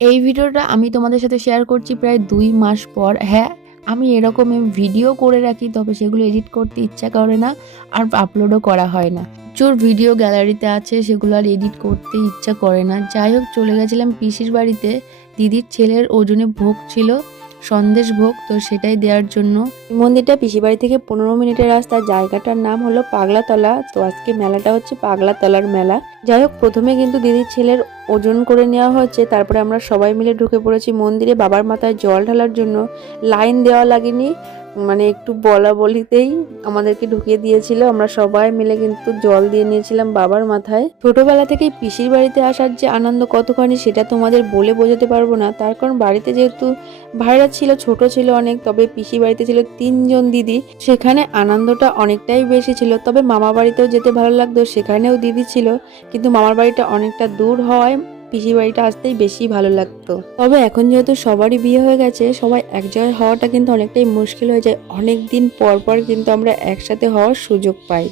এই ভিডিওটা আমি তোমাদের সাথে শেয়ার করছি প্রায় 2 মাস পর। হ্যাঁ, আমি এরকম ভিডিও করে রাখি, তবে সেগুলো এডিট করতে ইচ্ছা করে না আর আপলোডও করা হয় না। প্রচুর ভিডিও গ্যালারিতে আছে, সেগুলো আর এডিট করতে ইচ্ছা করে না। যাই হোক, চলে গেছিলাম পিসির বাড়িতে। দিদির ছেলের ওজনে ভোগ ছিল, সন্দেশ ভোগ, তো সেটাই দেওয়ার জন্য। মন্দিরটা পিসি বাড়ি থেকে 15 মিনিটের রাস্তা। জায়গাটার নাম হলো পাগলাতলা। তো আজকে মেলাটা হচ্ছে পাগলাতলার মেলা। যাই হোক, প্রথমে কিন্তু দিদির ছেলের ওজন করে নেওয়া হচ্ছে, তারপরে আমরা সবাই মিলে ঢুকে পড়েছি মন্দিরে। বাবার মাথায় জল ঢালার জন্য লাইন দেওয়া লাগেনি, মানে একটু বলা বলিতেই আমাদেরকে ঢুকিয়ে দিয়েছিল। আমরা সবাই মিলে কিন্তু জল দিয়ে নিয়েছিলাম বাবার মাথায়। ছোটবেলা থেকেই পিসির বাড়িতে আসার যে আনন্দ কতখানি সেটা তোমাদের বলে বোঝাতে পারবো না। তার কারণ বাড়িতে যেহেতু ভাইরা ছিল, ছোট ছিল অনেক, তবে পিসি বাড়িতে ছিল 3 জন দিদি, সেখানে আনন্দটা অনেকটাই বেশি ছিল। তবে মামা বাড়িতেও যেতে ভালো লাগতো, সেখানেও দিদি ছিল, কিন্তু মামার বাড়িটা অনেকটা দূর হওয়ায় পিসি বাড়িটা আসতেই বেশি ভালো লাগতো। তবে এখন যেহেতু সবারই বিয়ে হয়ে গেছে, সবাই এক জায়গায় হওয়াটা কিন্তু অনেকটাই মুশকিল হয়ে যায়। অনেক দিন পর পর কিন্তু আমরা একসাথে হওয়ার সুযোগ পাই।